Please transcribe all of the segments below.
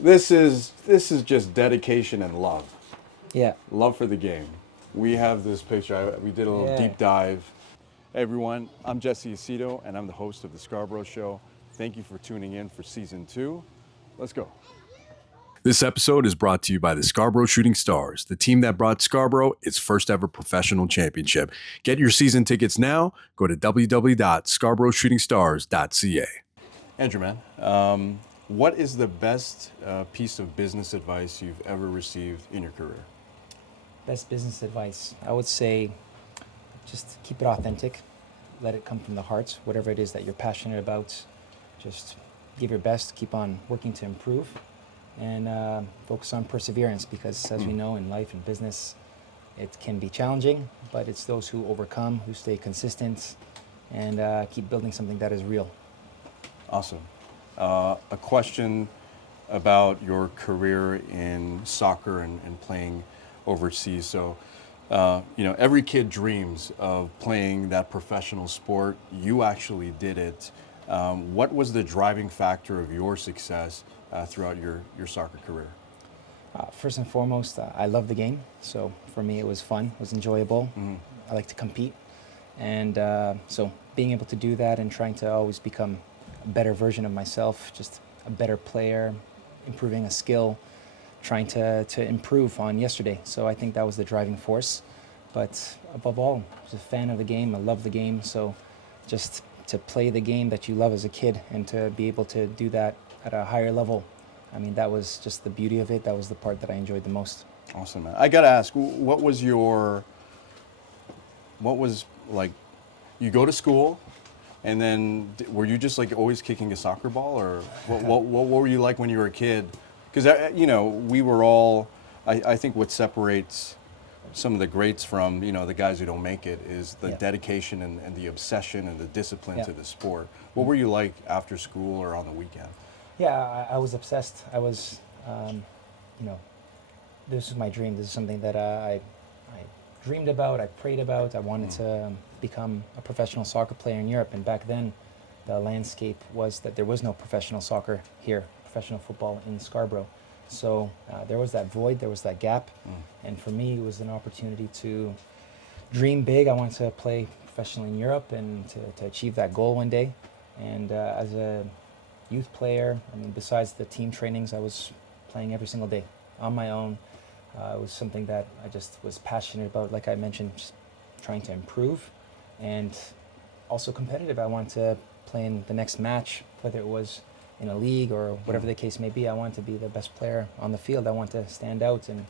This is just dedication and love. Yeah. Love for the game. We have this picture. We did a little deep dive. Hey everyone, I'm Jesse Aceto, and I'm the host of the Scarborough Show. Thank you for tuning in for season 2. Let's go. This episode is brought to you by the Scarborough Shooting Stars, the team that brought Scarborough its first ever professional championship. Get your season tickets now. Go to www.scarboroughshootingstars.ca. Andrew, man, what is the best piece of business advice you've ever received in your career? Best business advice. I would say just keep it authentic. Let it come from the heart. Whatever it is that you're passionate about, just give your best. Keep on working to improve. And focus on perseverance, because as we know in life and business, it can be challenging, but it's those who overcome, who stay consistent, and keep building something that is real. Awesome. A question about your career in soccer and playing overseas. So, every kid dreams of playing that professional sport. You actually did it. What was the driving factor of your success throughout your soccer career? First and foremost, I love the game. So for me, it was fun, it was enjoyable. I like to compete. And so being able to do that and trying to always become a better version of myself, just a better player, improving a skill, trying to improve on yesterday. So I think that was the driving force. But above all, I was a fan of the game. I love the game. So just to play the game that you love as a kid and to be able to do that at a higher level, I mean, that was just the beauty of it. That was the part that I enjoyed the most. Awesome, man. I gotta ask, what was like, you go to school, and then were you just like always kicking a soccer ball, or what were you like when you were a kid? Because, we were all, I think what separates some of the greats from, the guys who don't make it is the dedication and the obsession and the discipline to the sport. What were you like after school or on the weekend? Yeah, I was obsessed. I was, this was my dream. This is something that I dreamed about, I prayed about. I wanted to become a professional soccer player in Europe. And back then, the landscape was that there was no professional soccer here, professional football in Scarborough. So there was that void, there was that gap. And for me, it was an opportunity to dream big. I wanted to play professionally in Europe and to achieve that goal one day. And as a youth player, I mean, besides the team trainings, I was playing every single day on my own. It was something that I just was passionate about. Like I mentioned, just trying to improve and also competitive. I wanted to play in the next match, whether it was in a league or whatever the case may be. I wanted to be the best player on the field. I wanted to stand out, and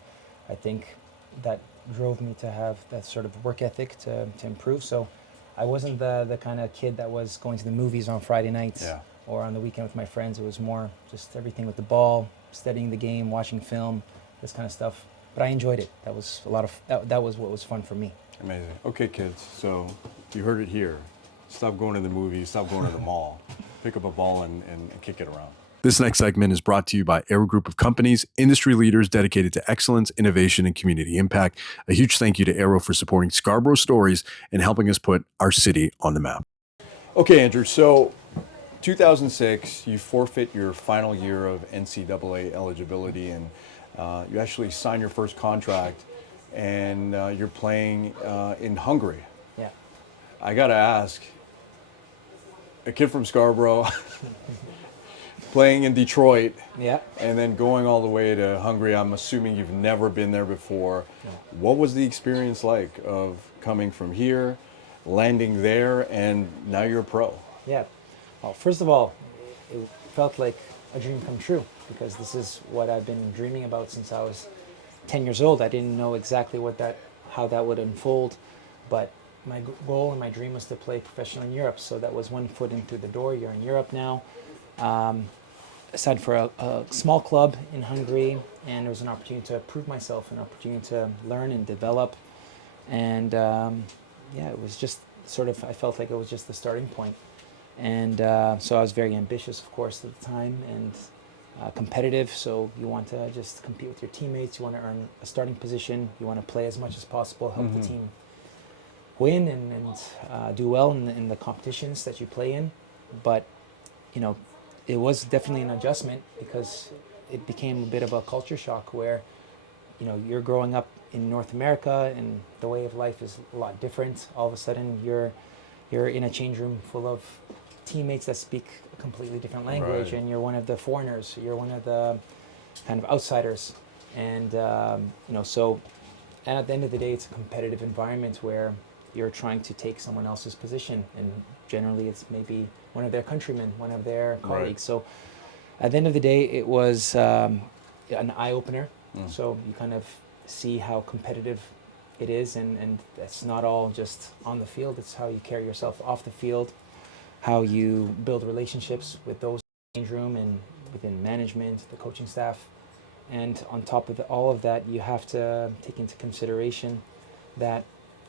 I think that drove me to have that sort of work ethic to improve. So I wasn't the kind of kid that was going to the movies on Friday nights or on the weekend with my friends. It was more just everything with the ball, studying the game, watching film, this kind of stuff. But I enjoyed it. That was a lot of that was what was fun for me. Amazing. Okay, kids, so you heard it here. Stop going to the movies, stop going to the mall. Pick up a ball and kick it around. This next segment is brought to you by Arrow Group of Companies, industry leaders dedicated to excellence, innovation, and community impact. A huge thank you to Arrow for supporting Scarborough Stories and helping us put our city on the map. Okay, Andrew, so 2006, you forfeit your final year of NCAA eligibility, and you actually sign your first contract, and you're playing in Hungary. Yeah. I gotta ask, a kid from Scarborough playing in Detroit, and then going all the way to Hungary. I'm assuming you've never been there before. No. What was the experience like of coming from here, landing there, and now you're a pro? Yeah. Well, first of all, it felt like a dream come true, because this is what I've been dreaming about since I was 10 years old. I didn't know exactly how that would unfold, but my goal and my dream was to play professionally in Europe. So that was one foot in through the door. You're in Europe now. Aside for a small club in Hungary, and there was an opportunity to prove myself, an opportunity to learn and develop. And it was just sort of, I felt like it was just the starting point. And so I was very ambitious, of course, at the time, and competitive. So you want to just compete with your teammates. You want to earn a starting position. You want to play as much as possible, help the team win and do well in the competitions that you play in. But, it was definitely an adjustment, because it became a bit of a culture shock where, you're growing up in North America and the way of life is a lot different. All of a sudden, you're in a change room full of teammates that speak a completely different language, Right. and you're one of the foreigners. You're one of the kind of outsiders, and so. And at the end of the day, it's a competitive environment where you're trying to take someone else's position, and generally, it's maybe one of their countrymen, one of their colleagues. Right. So, at the end of the day, it was an eye opener. Mm. So you kind of see how competitive it is, and it's not all just on the field. It's how you carry yourself off the field, how you build relationships with those in the change room and within management, the coaching staff. And on top of all of that, you have to take into consideration that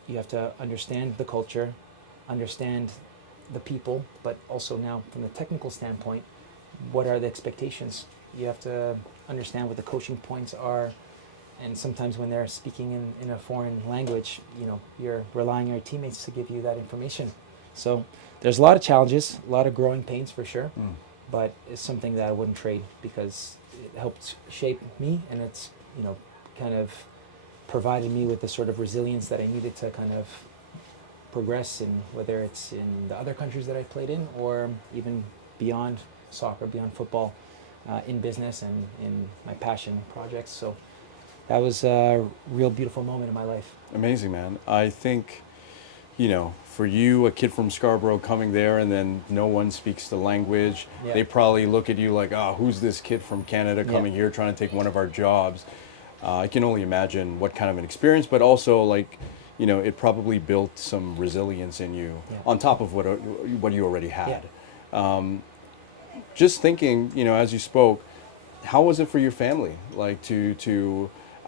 you have to understand the culture, understand the people, but also now from the technical standpoint, what are the expectations? You have to understand what the coaching points are. And sometimes when they're speaking in a foreign language, you're relying on your teammates to give you that information. So there's a lot of challenges, a lot of growing pains for sure, but it's something that I wouldn't trade because it helped shape me, and it's, kind of provided me with the sort of resilience that I needed to kind of progress in, whether it's in the other countries that I played in or even beyond soccer, beyond football, in business and in my passion projects. So that was a real beautiful moment in my life. Amazing, man. I think, for you, a kid from Scarborough coming there and then no one speaks the language, Yeah. they probably look at you like, who's this kid from Canada coming Yeah. here trying to take one of our jobs? I can only imagine what kind of an experience, but also it probably built some resilience in you on top of what you already had. Just thinking, as you spoke, how was it for your family? Like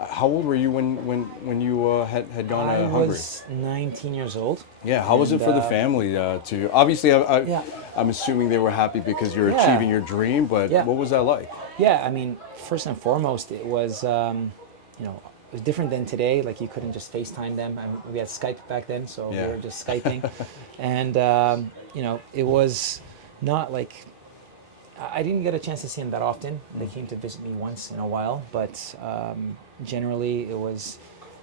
how old were you when you had gone to Hungary? I was 19 years old. Yeah, how was it for the family to obviously Yeah. I'm assuming they were happy because you're Yeah. achieving your dream, but Yeah. what was that like? Yeah, I mean, first and foremost, it was, it was different than today. Like you couldn't just FaceTime them. We had Skype back then, so Yeah. we were just Skyping. And, it was not like, I didn't get a chance to see them that often. They came to visit me once in a while, but generally it was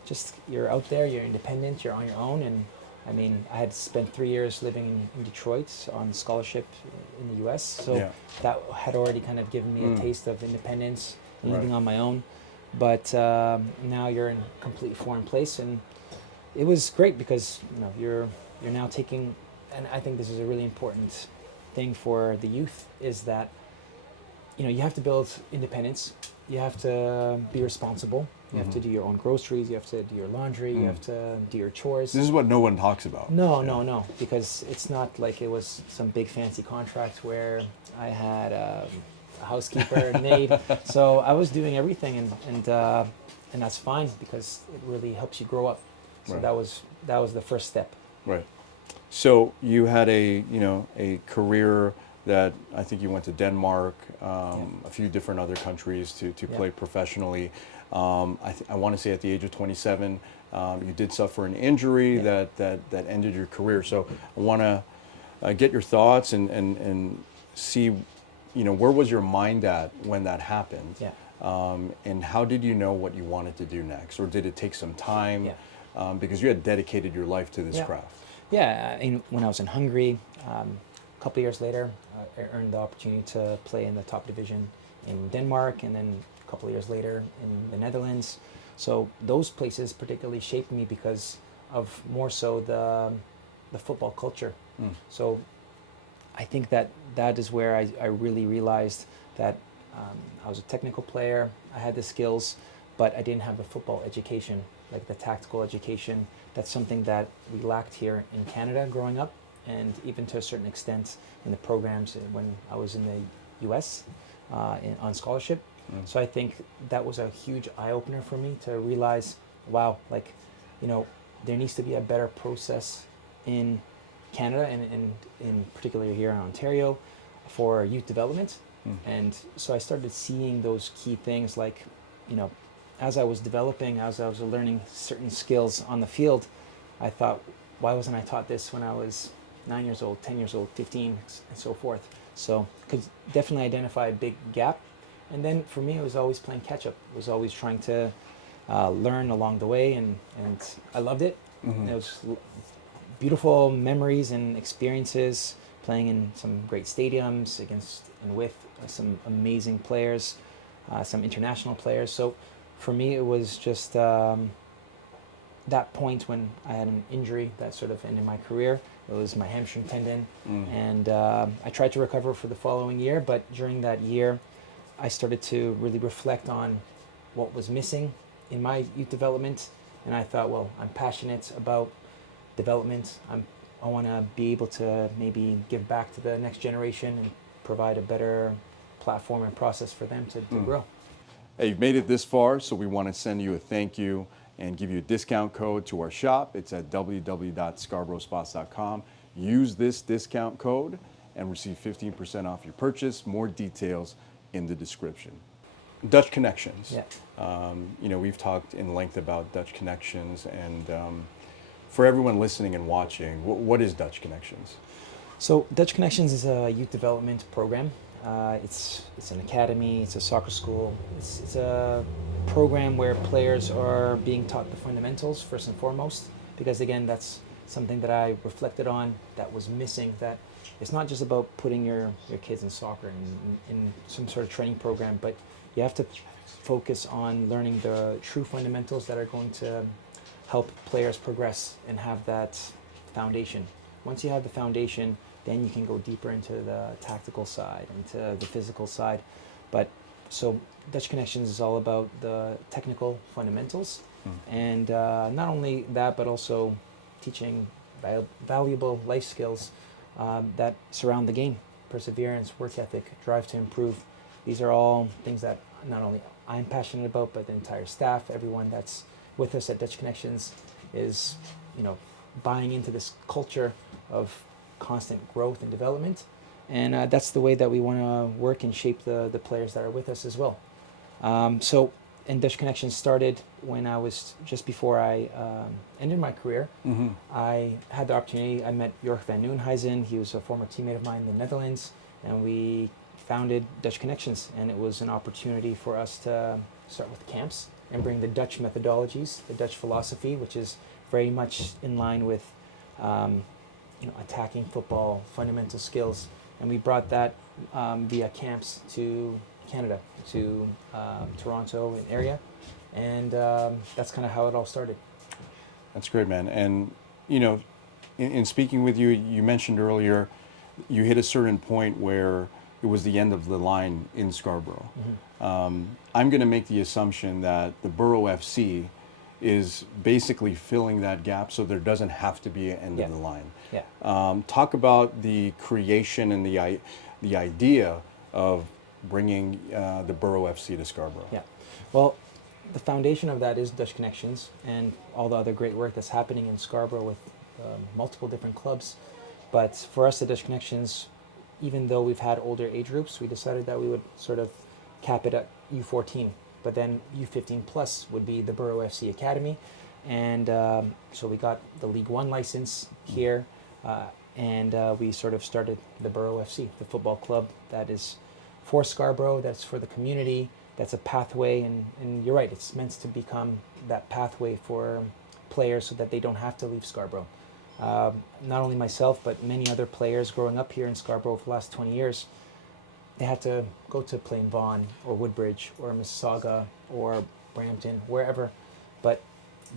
just, you're out there, you're independent, you're on your own. And I mean, I had spent 3 years living in Detroit on scholarship in the US. So Yeah. that had already kind of given me a taste of independence and living Right. on my own. But now you're in a completely foreign place, and it was great because you're now taking, and I think this is a really important thing for the youth, is that you have to build independence. You have to be responsible. You have to do your own groceries. You have to do your laundry. You have to do your chores. This is what no one talks about. No, because it's not like it was some big fancy contract where I had a housekeeper, maid. So I was doing everything, and that's fine because it really helps you grow up. So Right. that was the first step. Right. So you had a career that I think you went to Denmark, a few different other countries to play professionally. I want to say at the age of 27, you did suffer an injury that ended your career. So I want to get your thoughts and see, where was your mind at when that happened? Yeah. And how did you know what you wanted to do next? Or did it take some time? Yeah. Because you had dedicated your life to this Yeah. craft. Yeah, when I was in Hungary, a couple of years later, I earned the opportunity to play in the top division in Denmark, and then a couple of years later in the Netherlands. So those places particularly shaped me because of more so the football culture. So I think that is where I really realized that I was a technical player, I had the skills, but I didn't have the football education, like the tactical education. That's something that we lacked here in Canada growing up, and even to a certain extent in the programs when I was in the US on scholarship. So I think that was a huge eye-opener for me to realize, wow, there needs to be a better process in Canada and in particular here in Ontario for youth development. And so I started seeing those key things like, as I was developing, as I was learning certain skills on the field, I thought, why wasn't I taught this when I was 9 years old, 10 years old, 15, and so forth? So could definitely identify a big gap. And then for me, it was always playing catch up. It was always trying to learn along the way, and I loved it. It was beautiful memories and experiences, playing in some great stadiums against and with some amazing players, some international players. So for me, it was just that point when I had an injury that sort of ended my career. It was my hamstring tendon, and I tried to recover for the following year, but during that year, I started to really reflect on what was missing in my youth development, and I thought, well, I'm passionate about development. I want to be able to maybe give back to the next generation and provide a better platform and process for them to grow. Hey, you've made it this far, so we want to send you a thank you and give you a discount code to our shop. It's at www.scarboroughspots.com. Use this discount code and receive 15% off your purchase. More details in the description. Dutch Connections. Yeah. We've talked in length about Dutch Connections, and for everyone listening and watching, what is Dutch Connections? So Dutch Connections is a youth development program. It's an academy, it's a soccer school. It's a program where players are being taught the fundamentals first and foremost, because again, that's something that I reflected on that was missing, that it's not just about putting your kids in soccer in some sort of training program, but you have to focus on learning the true fundamentals that are going to help players progress and have that foundation. Once you have the foundation, then you can go deeper into the tactical side, into the physical side. But so Dutch Connections is all about the technical fundamentals, and not only that, but also teaching valuable life skills that surround the game: perseverance, work ethic, drive to improve. These are all things that not only I'm passionate about, but the entire staff, everyone that's with us at Dutch Connections, is buying into this culture of constant growth and development, and that's the way that we want to work and shape the players that are with us as well. And Dutch Connections started when I was just before I ended my career. I had the opportunity. I met Jorg van Nieuwenhuizen. He was a former teammate of mine in the Netherlands, and we founded Dutch Connections. And it was an opportunity for us to start with camps and bring the Dutch methodologies, the Dutch philosophy, which is very much in line with attacking football, fundamental skills. And we brought that via camps to Canada, to Toronto and area. And that's kind of how it all started. That's great, man. And, in speaking with you, you mentioned earlier you hit a certain point where it was the end of the line in Scarborough. I'm going to make the assumption that the Borough FC is basically filling that gap, so there doesn't have to be an end of the line. Yeah. Talk about the creation and the idea of bringing the Burough FC to Scarborough. Yeah. Well, the foundation of that is Dutch Connections and all the other great work that's happening in Scarborough with multiple different clubs. But for us at Dutch Connections, even though we've had older age groups, we decided that we would sort of cap it at U14. But then U15 plus would be the Burough FC Academy. And so we got the League One license here, and we sort of started the Burough FC, the football club that is for Scarborough, that's for the community, that's a pathway. And you're right, it's meant to become that pathway for players so that they don't have to leave Scarborough. Not only myself, but many other players growing up here in Scarborough for the last 20 years, they had to go to play in Vaughan or Woodbridge or Mississauga or Brampton, wherever, but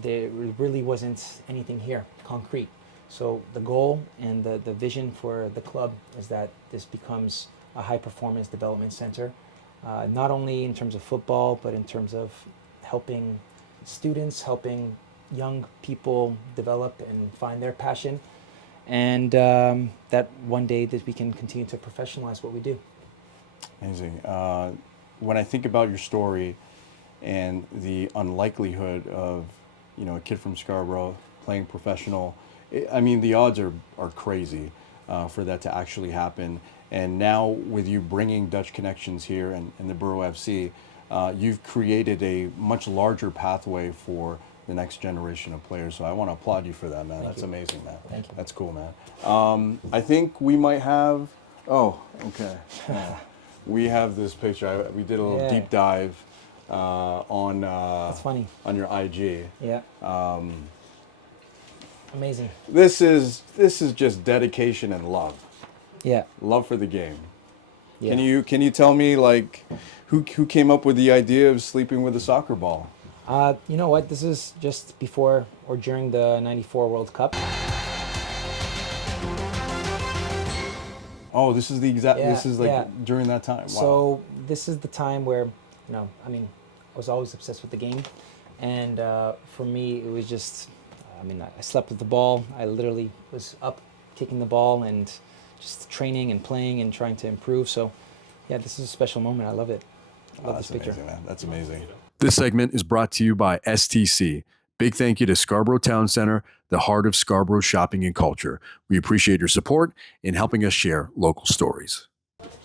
there really wasn't anything here, concrete. So the goal and the vision for the club is that this becomes a high-performance development center, not only in terms of football, but in terms of helping students, helping young people develop and find their passion, and that one day that we can continue to professionalize what we do. Amazing. When I think about your story and the unlikelihood of, a kid from Scarborough playing professional, the odds are crazy for that to actually happen. And now with you bringing Dutch Connections here and the Burough FC, you've created a much larger pathway for the next generation of players. So I want to applaud you for that, man. That's amazing, man. Thank you. That's cool, man. I think we might have, okay. we have this picture. We did a little deep dive on That's funny. on your IG. Yeah. Amazing. This is just dedication and love. Yeah. Love for the game. Yeah. Can you tell me, like, who came up with the idea of sleeping with a soccer ball? You know what? This is just before or during the '94 World Cup. Oh, this is the exact. Yeah, This is like yeah. during that time. Wow. So this is the time where, I mean, I was always obsessed with the game, and for me, it was just, I slept with the ball. I literally was up kicking the ball and just training and playing and trying to improve. So, yeah, this is a special moment. I love it. I love That's this picture. amazing, man. That's amazing. This segment is brought to you by STC. Big thank you to Scarborough Town Center, the heart of Scarborough shopping and culture. We appreciate your support in helping us share local stories.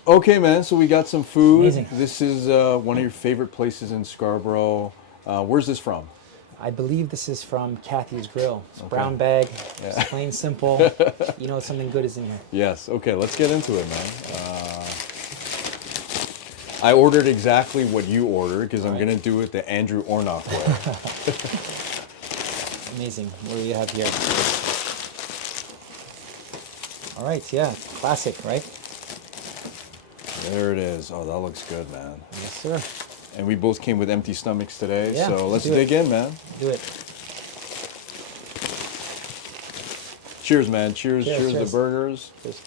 Okay, man, so we got some food. Amazing. This is one of your favorite places in Scarborough. Where's this from? I believe this is from Kathy's Grill. It's a brown bag, just plain simple. You know something good is in here. Yes. Okay, let's get into it, man. I ordered exactly what you ordered because I'm going to do it the Andrew Ornoch way. Amazing. What do you have here? All right, yeah, classic, right? There it is. Oh, that looks good, man. Yes, sir. And we both came with empty stomachs today, Yeah, so let's do dig in, man. Do it. Cheers, man. Cheers, cheers cheers. to burgers. Cheers.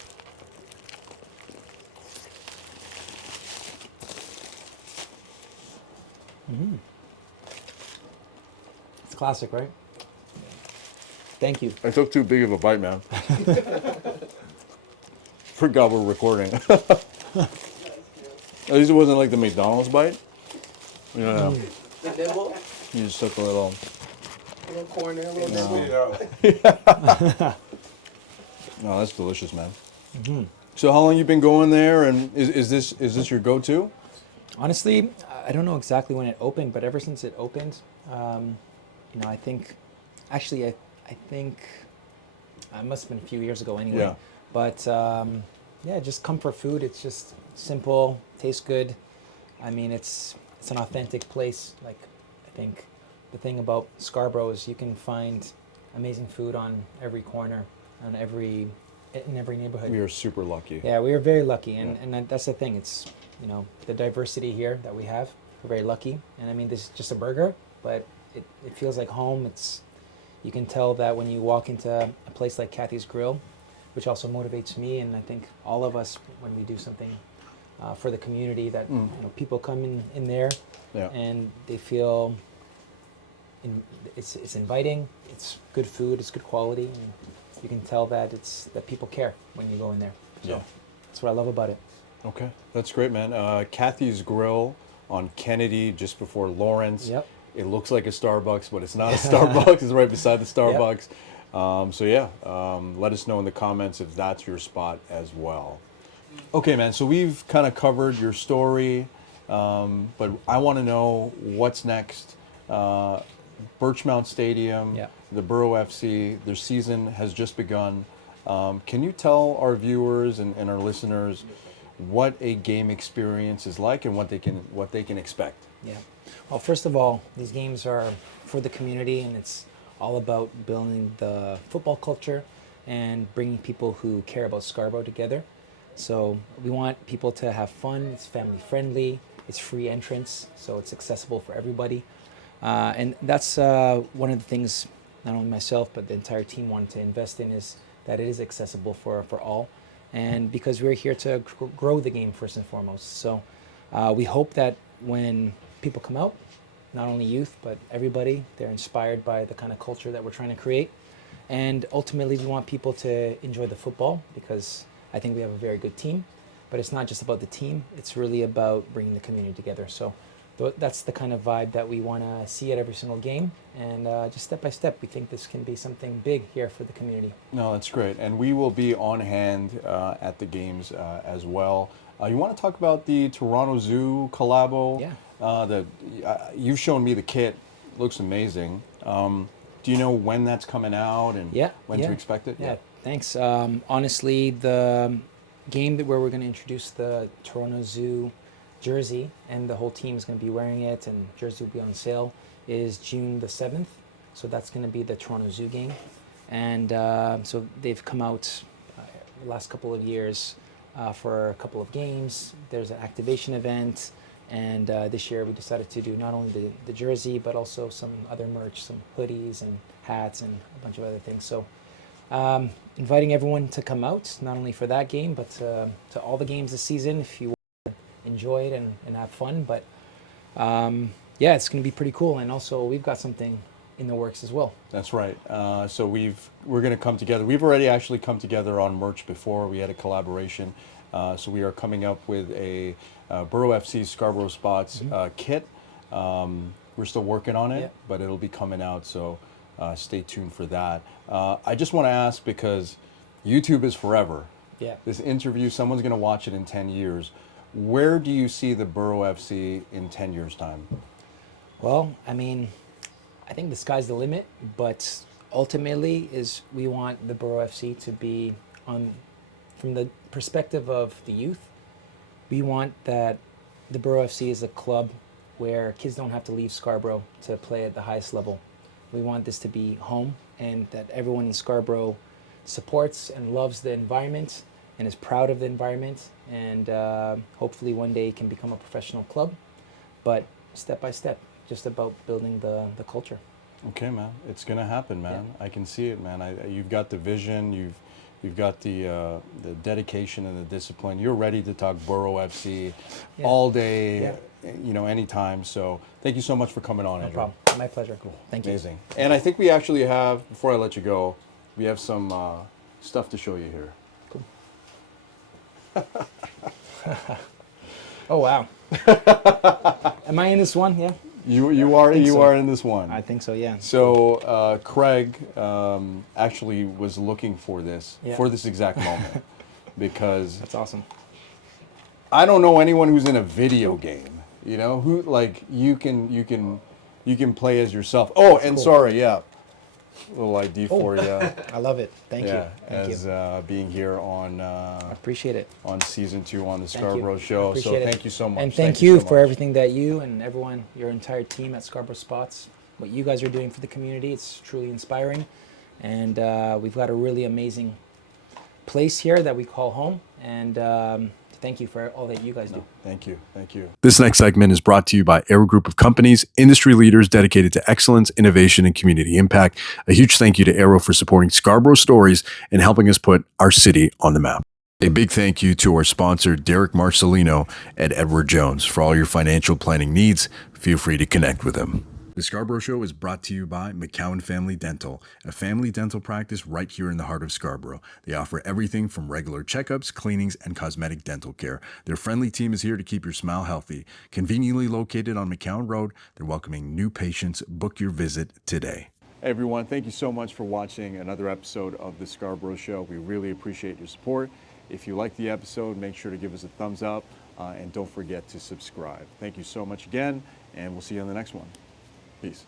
It's classic, right? Thank you. I took too big of a bite, man. Forgot we're recording. At least it wasn't like the McDonald's bite. Yeah. The nibble, You just took a little. a little corner, a little nibble. No, that's delicious, man. So how long you been going there, and is this your go-to? Honestly, I don't know exactly when it opened, but ever since it opened, I think, actually, I think it must have been a few years ago anyway. Yeah. But yeah, just comfort food. It's just simple, tastes good. I mean, it's an authentic place. Like, I think the thing about Scarborough is you can find amazing food on every corner, in every neighborhood. We are super lucky. Yeah, we are very lucky, and that's the thing. It's the diversity here that we have. We're very lucky, and I mean, this is just a burger, but it feels like home. You can tell that when you walk into a place like Kathy's Grill, which also motivates me, and I think all of us when we do something for the community, that people come in there, and they feel it's inviting. It's good food. It's good quality. And you can tell that people care when you go in there. So that's what I love about it. Okay, that's great, man. Kathy's Grill on Kennedy, just before Lawrence. Yep. It looks like a Starbucks, but it's not a Starbucks. It's right beside the Starbucks. Let us know in the comments if that's your spot as well. Okay, man, so we've kind of covered your story, but I want to know what's next. Birchmount Stadium, the Burough FC, their season has just begun. Can you tell our viewers and our listeners what a game experience is like and what they can expect? Yeah. Well, first of all, these games are for the community, and it's all about building the football culture and bringing people who care about Scarborough together. So we want people to have fun. It's family friendly. It's free entrance, so it's accessible for everybody. And that's one of the things not only myself but the entire team wanted to invest in, is that it is accessible for all. And because we're here to grow the game first and foremost. So we hope that when people come out, not only youth but everybody, they're inspired by the kind of culture that we're trying to create. And ultimately we want people to enjoy the football, because I think we have a very good team. But it's not just about the team, it's really about bringing the community together. So that's the kind of vibe that we want to see at every single game, and just step by step, we think this can be something big here for the community. No, that's great, and we will be on hand at the games as well. You want to talk about the Toronto Zoo collabo? Yeah. You've shown me the kit; looks amazing. Do you know when that's coming out and when to expect it? Yeah. Thanks. Honestly, the game where we're going to introduce the Toronto Zoo jersey, and the whole team is going to be wearing it, and jersey will be on sale, is June the 7th. So that's going to be the Toronto Zoo game. And so they've come out the last couple of years for a couple of games. There's an activation event, and this year we decided to do not only the jersey, but also some other merch, some hoodies and hats and a bunch of other things. So inviting everyone to come out, not only for that game, but to all the games this season if you want to enjoy it and have fun. But yeah, it's going to be pretty cool. And also we've got something in the works as well. That's right. So we're going to come together. We've already actually come together on merch before. We had a collaboration. So we are coming up with a Burough FC Scarborough Spots kit. We're still working on it, but it'll be coming out. So stay tuned for that. I just want to ask, because YouTube is forever. Yeah. This interview, someone's going to watch it in 10 years. Where do you see the Burough FC in 10 years' time? Well, I mean, I think the sky's the limit, but ultimately is we want the Burough FC to be from the perspective of the youth. We want that the Burough FC is a club where kids don't have to leave Scarborough to play at the highest level. We want this to be home, and that everyone in Scarborough supports and loves the environment and is proud of the environment, and hopefully one day can become a professional club. But step by step, just about building the culture. Okay, man. It's gonna happen, man. Yeah. I can see it, man. You've got the vision. You've got the dedication and the discipline. You're ready to talk Burough FC all day, you know, anytime. So thank you so much for coming on, Andrew. No problem. My pleasure. Cool. Thank you. Amazing. And I think we actually have, before I let you go, we have some stuff to show you here. Cool. Oh wow. Am I in this one? Yeah. You are in this one. I think so, yeah. So Craig actually was looking for this for this exact moment because that's awesome. I don't know anyone who's in a video game, you know, who like you can play as yourself. Oh, that's and cool. Sorry, yeah. Little ID for you. I love it. Thank you. Thank as you. Being here on I appreciate it. On season 2 on the Scarborough Show. So thank you so much. And thank you for everything that you and everyone, your entire team at Scarborough Spots, what you guys are doing for the community. It's truly inspiring. And we've got a really amazing place here that we call home. And thank you for all that you guys do. Thank you. Thank you. This next segment is brought to you by Arrow Group of Companies, industry leaders dedicated to excellence, innovation, and community impact. A huge thank you to Arrow for supporting Scarborough Stories and helping us put our city on the map. A big thank you to our sponsor, Derek Marcelino at Edward Jones. For all your financial planning needs, feel free to connect with him. The Scarborough Show is brought to you by McCowan Family Dental, a family dental practice right here in the heart of Scarborough. They offer everything from regular checkups, cleanings, and cosmetic dental care. Their friendly team is here to keep your smile healthy. Conveniently located on McCowan Road, they're welcoming new patients. Book your visit today. Hey everyone, thank you so much for watching another episode of The Scarborough Show. We really appreciate your support. If you like the episode, make sure to give us a thumbs up and don't forget to subscribe. Thank you so much again, and we'll see you on the next one. Peace.